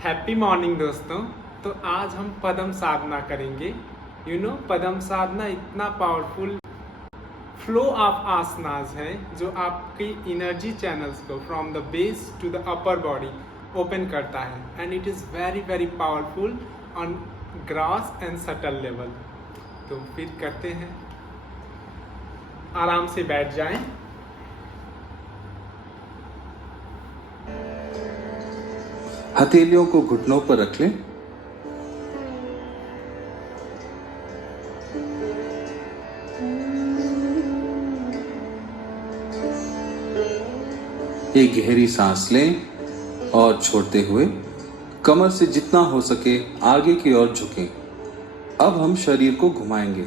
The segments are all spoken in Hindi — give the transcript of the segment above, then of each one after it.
हैप्पी मॉर्निंग दोस्तों। तो आज हम पद्म साधना करेंगे। पद्म साधना इतना पावरफुल फ्लो ऑफ आसनास है जो आपकी एनर्जी चैनल्स को from the base to the upper body open करता है and it is very very powerful on gross and subtle level. तो फिर करते हैं, आराम से बैठ जाएं। हथेलियों को घुटनों पर रख लें। एक गहरी सांस लें और छोड़ते हुए कमर से जितना हो सके आगे की ओर झुकें। अब हम शरीर को घुमाएंगे।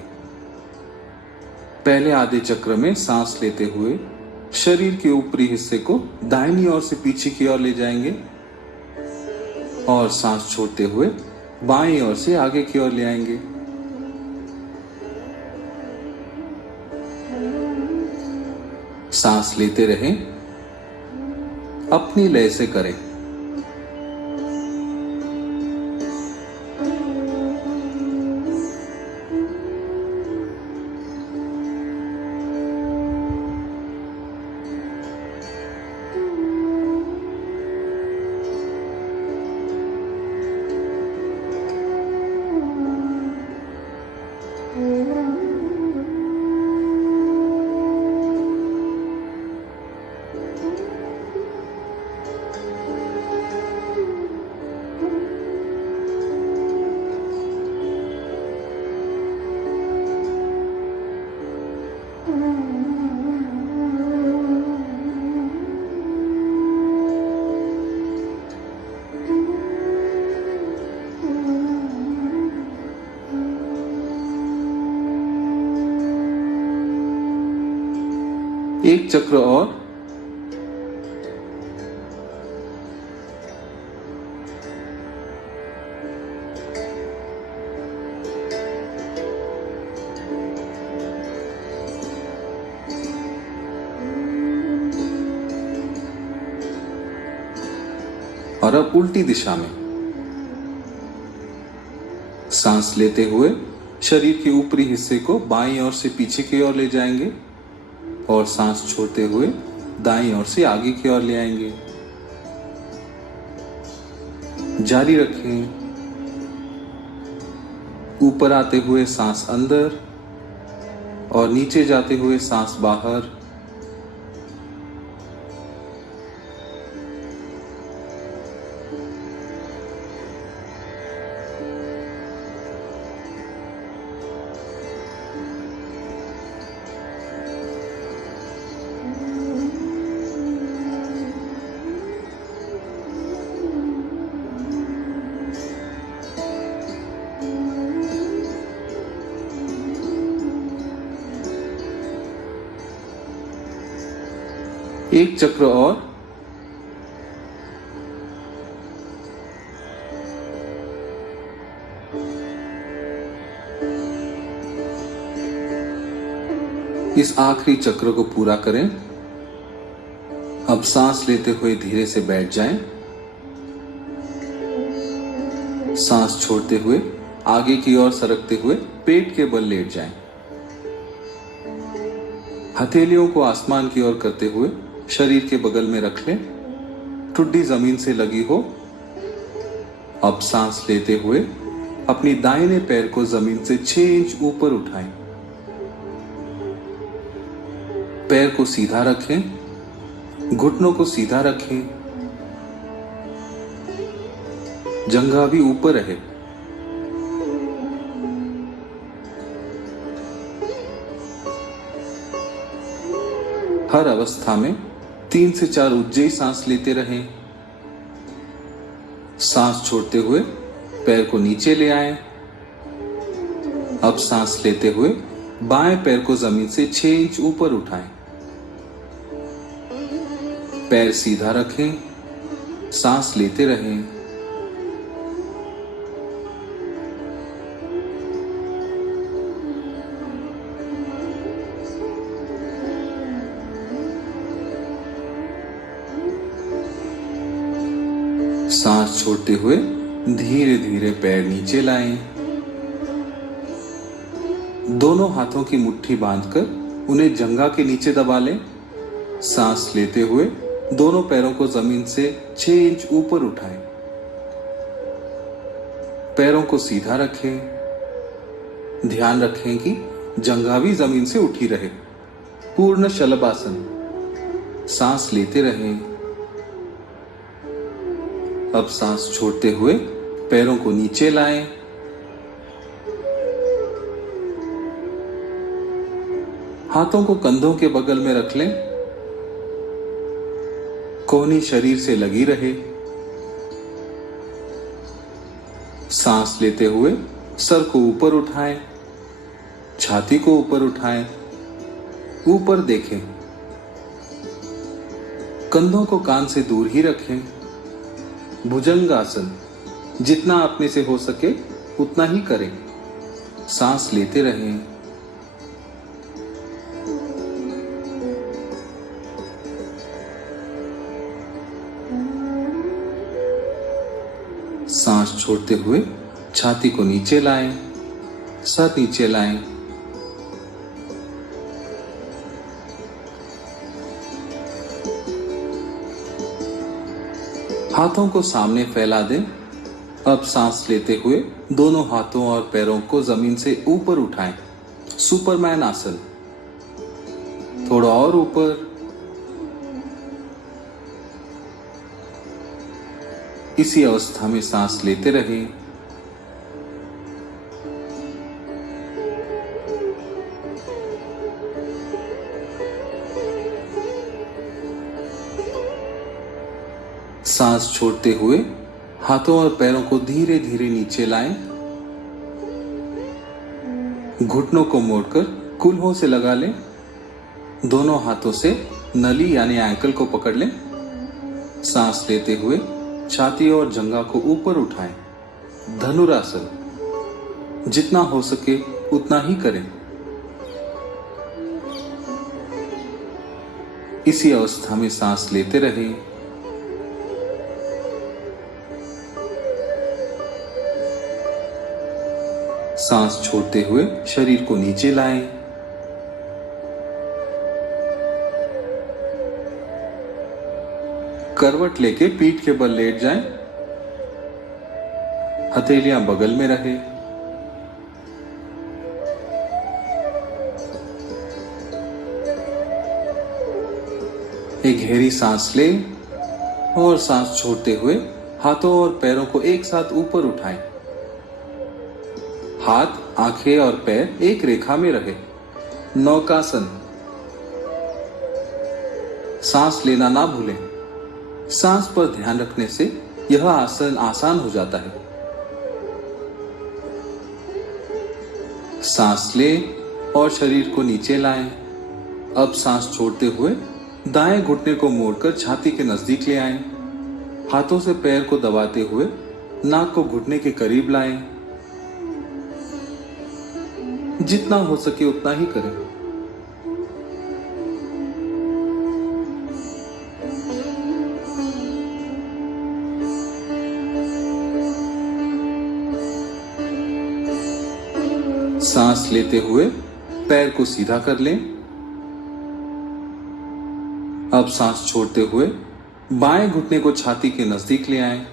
पहले आधे चक्र में सांस लेते हुए शरीर के ऊपरी हिस्से को दाहिनी ओर से पीछे की ओर ले जाएंगे और सांस छोड़ते हुए बाईं ओर से आगे की ओर ले आएंगे। सांस लेते रहें, अपनी लय से करें। एक चक्र और। और अब उल्टी दिशा में सांस लेते हुए शरीर के ऊपरी हिस्से को बाईं ओर से पीछे की ओर ले जाएंगे और सांस छोड़ते हुए दाईं ओर से आगे की ओर ले आएंगे। जारी रखें। ऊपर आते हुए सांस अंदर और नीचे जाते हुए सांस बाहर। एक चक्र और। इस आखिरी चक्र को पूरा करें। अब सांस लेते हुए धीरे से बैठ जाएं। सांस छोड़ते हुए आगे की ओर सरकते हुए पेट के बल लेट जाएं। हथेलियों को आसमान की ओर करते हुए शरीर के बगल में रख लें। ठुड्डी जमीन से लगी हो। अब सांस लेते हुए अपनी दाहिने पैर को जमीन से 6 इंच ऊपर उठाएं। पैर को सीधा रखें, घुटनों को सीधा रखें, जंघा भी ऊपर रहे। हर अवस्था में 3 से 4 उज्जयी सांस लेते रहें। सांस छोड़ते हुए पैर को नीचे ले आएं। अब सांस लेते हुए बाएं पैर को जमीन से 6 इंच ऊपर उठाएं। पैर सीधा रखें, सांस लेते रहें। सांस छोड़ते हुए धीरे धीरे पैर नीचे लाएं। दोनों हाथों की मुट्ठी बांधकर उन्हें जंघा के नीचे दबा लें। सांस लेते हुए दोनों पैरों को जमीन से 6 इंच ऊपर उठाएं। पैरों को सीधा रखें। ध्यान रखें कि जंघा भी जमीन से उठी रहे। पूर्ण शलभासन। सांस लेते रहें। अब सांस छोड़ते हुए पैरों को नीचे लाएं। हाथों को कंधों के बगल में रख लें। कोहनी शरीर से लगी रहे। सांस लेते हुए सर को ऊपर उठाएं। छाती को ऊपर उठाएं। ऊपर देखें। कंधों को कान से दूर ही रखें। भुजंगासन। जितना अपने से हो सके उतना ही करें। सांस लेते रहें। सांस छोड़ते हुए छाती को नीचे लाएं। सर नीचे लाएं। हाथों को सामने फैला दें। अब सांस लेते हुए दोनों हाथों और पैरों को जमीन से ऊपर उठाएं। सुपरमैन आसन। थोड़ा और ऊपर। इसी अवस्था में सांस लेते रहें। सांस छोड़ते हुए हाथों और पैरों को धीरे धीरे नीचे लाएं। घुटनों को मोड़कर कूल्हों से लगा लें। दोनों हाथों से नली यानी एंकल को पकड़ लें। सांस लेते हुए छाती और जंघा को ऊपर उठाएं। धनुरासन। जितना हो सके उतना ही करें। इसी अवस्था में सांस लेते रहें। सांस छोड़ते हुए शरीर को नीचे लाएं। करवट लेके पीठ के बल लेट जाएं। हथेलियां बगल में रहे। एक गहरी सांस लें और सांस छोड़ते हुए हाथों और पैरों को एक साथ ऊपर उठाएं। हाथ, आंखें और पैर एक रेखा में रहे। नौकासन। सांस लेना ना भूलें। सांस पर ध्यान रखने से यह आसन आसान हो जाता है। सांस लें और शरीर को नीचे लाएं। अब सांस छोड़ते हुए दाएं घुटने को मोड़कर छाती के नजदीक ले आएं। हाथों से पैर को दबाते हुए नाक को घुटने के करीब लाएं। जितना हो सके उतना ही करें। सांस लेते हुए पैर को सीधा कर लें। अब सांस छोड़ते हुए बाएं घुटने को छाती के नजदीक ले आएं।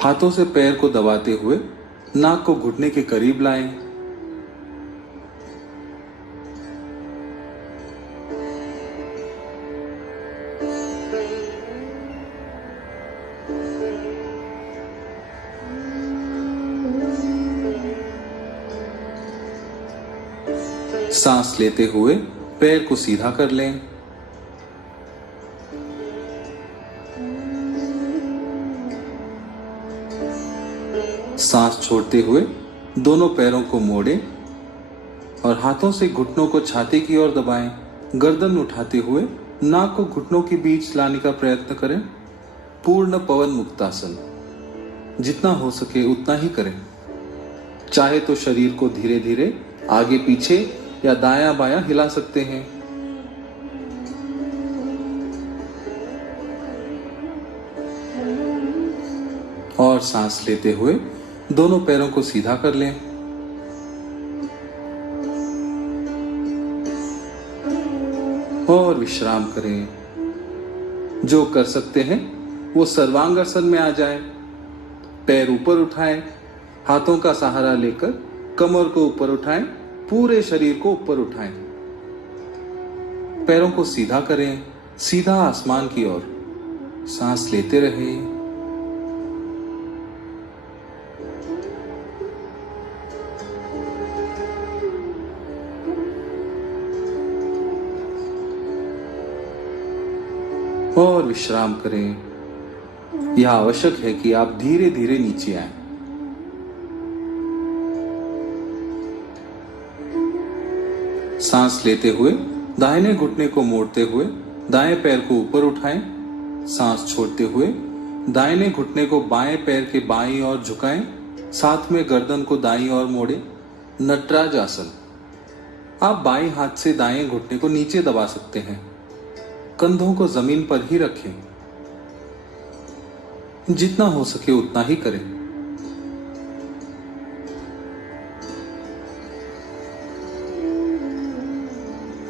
हाथों से पैर को दबाते हुए नाक को घुटने के करीब लाएं। सांस लेते हुए पैर को सीधा कर लें। सांस छोड़ते हुए दोनों पैरों को मोड़ें और हाथों से घुटनों को छाती की ओर दबाएं। गर्दन उठाते हुए नाक को घुटनों के बीच लाने का प्रयत्न करें। पूर्ण पवन मुक्तासन। जितना हो सके उतना ही करें। चाहे तो शरीर को धीरे धीरे आगे पीछे या दायां बायां हिला सकते हैं। और सांस लेते हुए दोनों पैरों को सीधा कर लें। और विश्राम करें। जो कर सकते हैं वो सर्वांगासन में आ जाए। पैर ऊपर उठाएं, हाथों का सहारा लेकर कमर को ऊपर उठाएं, पूरे शरीर को ऊपर उठाएं। पैरों को सीधा करें, सीधा आसमान की ओर। सांस लेते रहें। और विश्राम करें। यह आवश्यक है कि आप धीरे धीरे नीचे आएं। सांस लेते हुए दाहिने घुटने को मोड़ते हुए दाएं पैर को ऊपर उठाएं। सांस छोड़ते हुए दाहिने घुटने को बाएं पैर के बाईं ओर झुकाएं। साथ में गर्दन को दाईं ओर मोड़ें। नटराज आसन। आप बाएं हाथ से दाएं घुटने को नीचे दबा सकते हैं। कंधों को जमीन पर ही रखें। जितना हो सके उतना ही करें।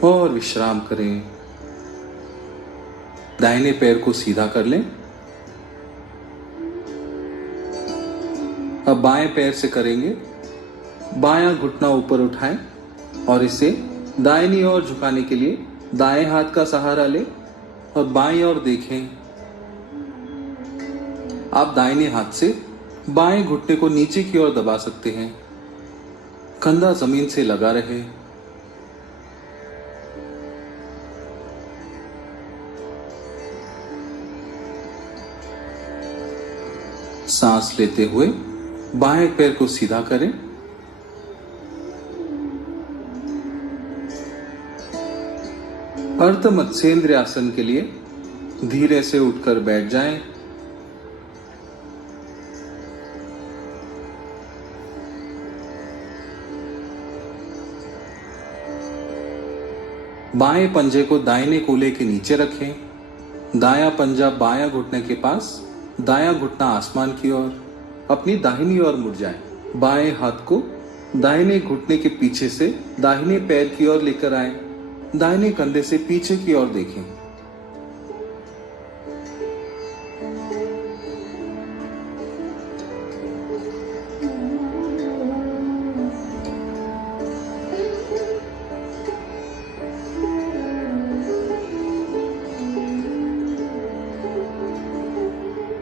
और विश्राम करें। दाहिने पैर को सीधा कर लें। अब बाएं पैर से करेंगे। बायां घुटना ऊपर उठाएं और इसे दाहिनी ओर झुकाने के लिए दाएं हाथ का सहारा लें और बाईं ओर देखें। आप दाहिने हाथ से बाएं घुटने को नीचे की ओर दबा सकते हैं। कंधा जमीन से लगा रहे। सांस लेते हुए बाएं पैर को सीधा करें। अर्ध मत्स्येंद्र आसन के लिए धीरे से उठकर बैठ जाएं। बाएं पंजे को दाहिने कूल्हे के नीचे रखें। दायां पंजा बायां घुटने के पास, दायां घुटना आसमान की ओर। अपनी दाहिनी ओर मुड़ जाएं। बाएं हाथ को दाहिने घुटने के पीछे से दाहिने पैर की ओर लेकर आएं। दाहिने कंधे से पीछे की ओर देखें।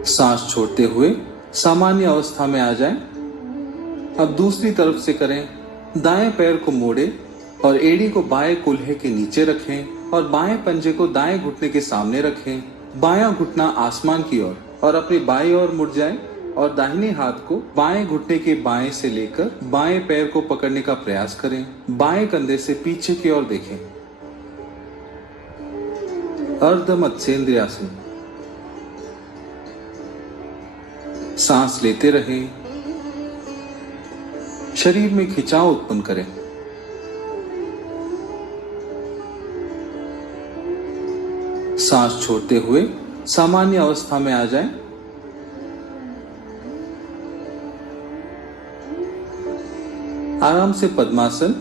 सांस छोड़ते हुए सामान्य अवस्था में आ जाएं। अब दूसरी तरफ से करें। दाएं पैर को मोड़े और एड़ी को बाएं कूल्हे के नीचे रखें और बाएं पंजे को दाएं घुटने के सामने रखें। बायां घुटना आसमान की ओर और अपनी बाईं ओर मुड़ जाएं और दाहिने हाथ को बाएं घुटने के बाएं से लेकर बाएं पैर को पकड़ने का प्रयास करें। बाएं कंधे से पीछे की ओर देखें। अर्ध मत्स्येंद्र आसन। सांस लेते रहें। शरीर में खिंचाव उत्पन्न करें। सांस छोड़ते हुए सामान्य अवस्था में आ जाएं। आराम से पद्मासन,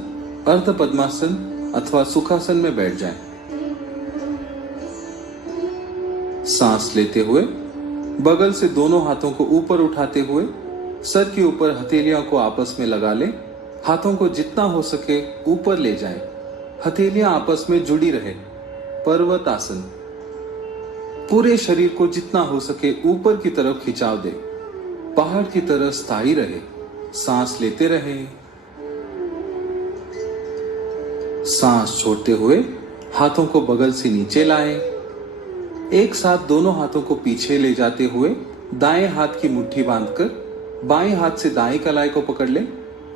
अर्ध पद्मासन अथवा सुखासन में बैठ जाएं। सांस लेते हुए बगल से दोनों हाथों को ऊपर उठाते हुए सर के ऊपर हथेलियों को आपस में लगा लें। हाथों को जितना हो सके ऊपर ले जाएं। हथेलियां आपस में जुड़ी रहे। पर्वत आसन। पूरे शरीर को जितना हो सके ऊपर की तरफ खिंचाव दे। पहाड़ की तरह स्थायी रहे। सांस लेते रहे। सांस छोड़ते हुए हाथों को बगल से नीचे लाएं। एक साथ दोनों हाथों को पीछे ले जाते हुए दाएं हाथ की मुट्ठी बांधकर बाएं हाथ से दाएं कलाई को पकड़ लें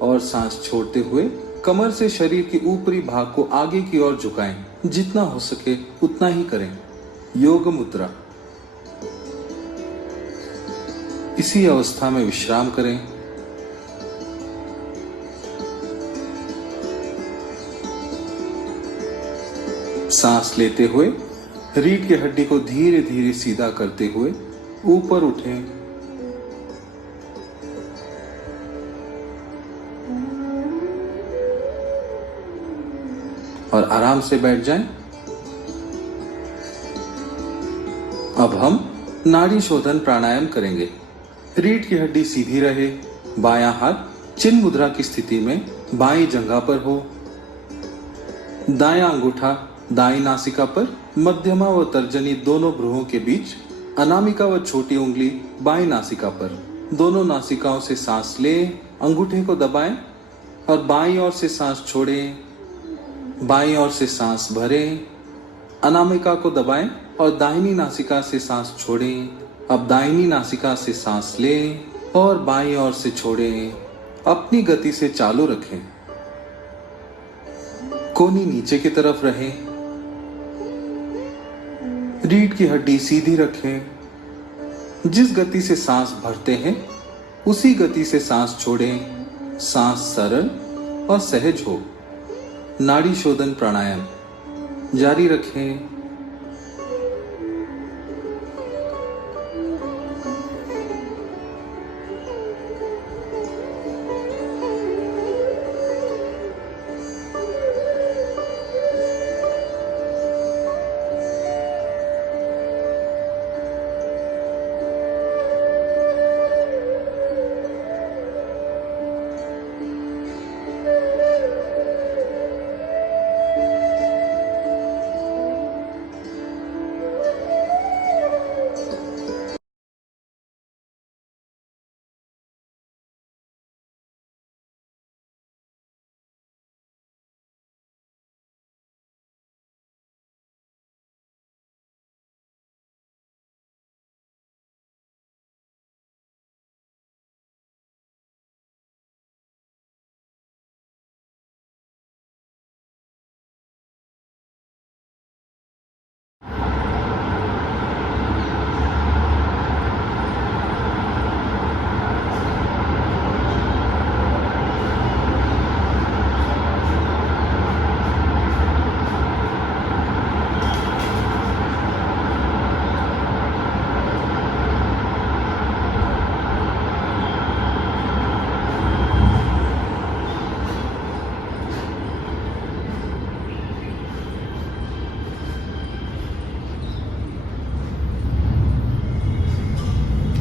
और सांस छोड़ते हुए कमर से शरीर के ऊपरी भाग को आगे की ओर झुकाएं। जितना हो सके उतना ही करें। योग मुद्रा। इसी अवस्था में विश्राम करें। सांस लेते हुए रीढ़ की हड्डी को धीरे धीरे सीधा करते हुए ऊपर उठें। और आराम से बैठ जाएं। अब हम नाड़ी शोधन प्राणायाम करेंगे। रीढ़ की हड्डी सीधी रहे, बायां हाथ चिन्ह मुद्रा की स्थिति में बाईं जंघा पर हो, दायां अंगूठा दाईं नासिका पर, मध्यमा व तर्जनी दोनों भ्रुओं के बीच, अनामिका व छोटी उंगली बाईं नासिका पर। दोनों नासिकाओं से सांस लें, अंगूठे को दबाएं और बाईं ओर से सांस छोड़ें, बाईं ओर से सांस भरें, अनामिका को दबाएं और दाहिनी नासिका से सांस छोड़ें। अब दाहिनी नासिका से सांस लें और बाईं ओर से छोड़ें। अपनी गति से चालू रखें। कोहनी नीचे की तरफ रहे, रीढ़ की हड्डी सीधी रखें। जिस गति से सांस भरते हैं उसी गति से सांस छोड़ें। सांस सरल और सहज हो। नाड़ी शोधन प्राणायाम जारी रखें।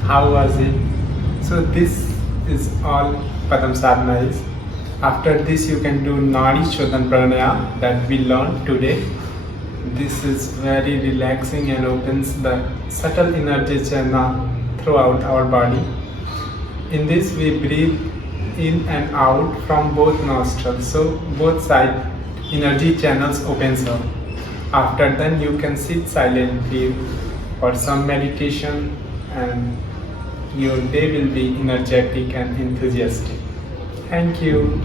How was it? So this is all Padam Sadhana is. After this you can do Nadi Shodhan Pranayam that we learned today. This is very relaxing and opens the subtle energy channel throughout our body. In this we breathe in and out from both nostrils, so both side energy channels opens up. After then you can sit silently for some meditation and your day will be energetic and enthusiastic. Thank you.